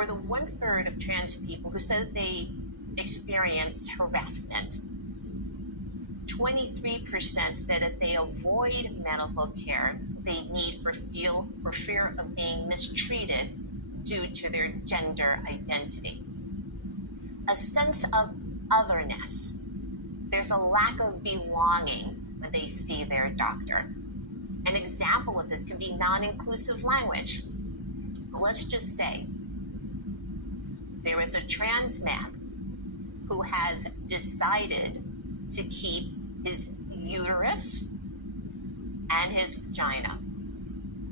For the 1/3 of trans people who said they experienced harassment, 23% said that they avoid medical care they need for fear of being mistreated due to their gender identity. A sense of otherness. There's a lack of belonging when they see their doctor. An example of this can be non-inclusive language. Let's just say there is a trans man who has decided to keep his uterus and his vagina.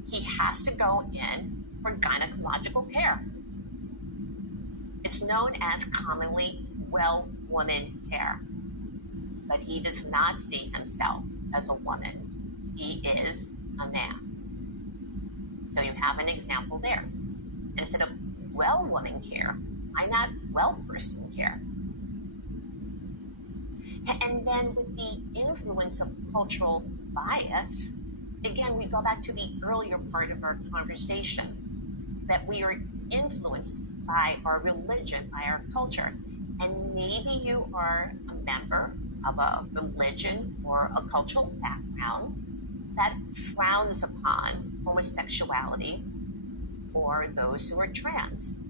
He has to go in for gynecological care. It's known as commonly well woman care, but he does not see himself as a woman. He is a man. So you have an example there. Instead of well woman care, I'm not well person care. And then with the influence of cultural bias, again, we go back to the earlier part of our conversation, that we are influenced by our religion, by our culture. And maybe you are a member of a religion or a cultural background that frowns upon homosexuality or those who are trans.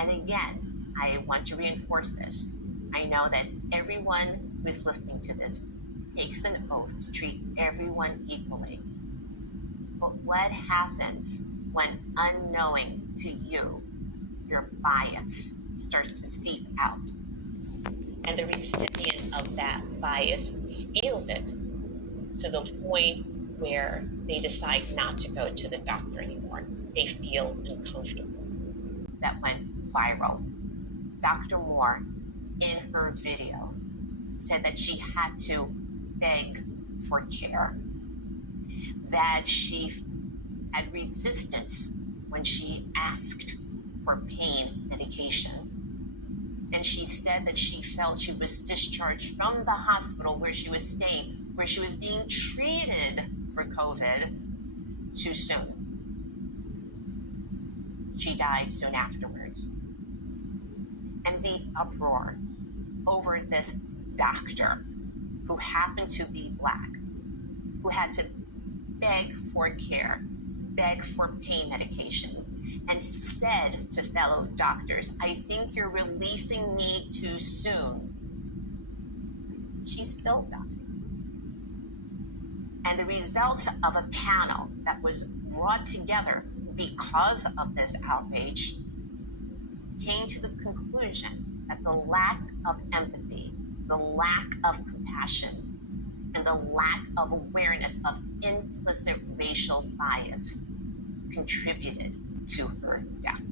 And again, I want to reinforce this. I know that everyone who is listening to this takes an oath to treat everyone equally. But what happens when, unknowing to you, your bias starts to seep out? And the recipient of that bias feels it to the point where they decide not to go to the doctor anymore. They feel uncomfortable. That went viral. Dr. Moore, in her video, said that she had to beg for care, that she had resistance when she asked for pain medication. And she said that she felt she was discharged from the hospital where she was staying, where she was being treated for COVID, too soon. She died soon afterwards. And the uproar over this doctor who happened to be Black, who had to beg for care, beg for pain medication, and said to fellow doctors, "I think you're releasing me too soon." She still died. And the results of a panel that was brought together because of this outrage came to the conclusion that the lack of empathy, the lack of compassion, and the lack of awareness of implicit racial bias contributed to her death.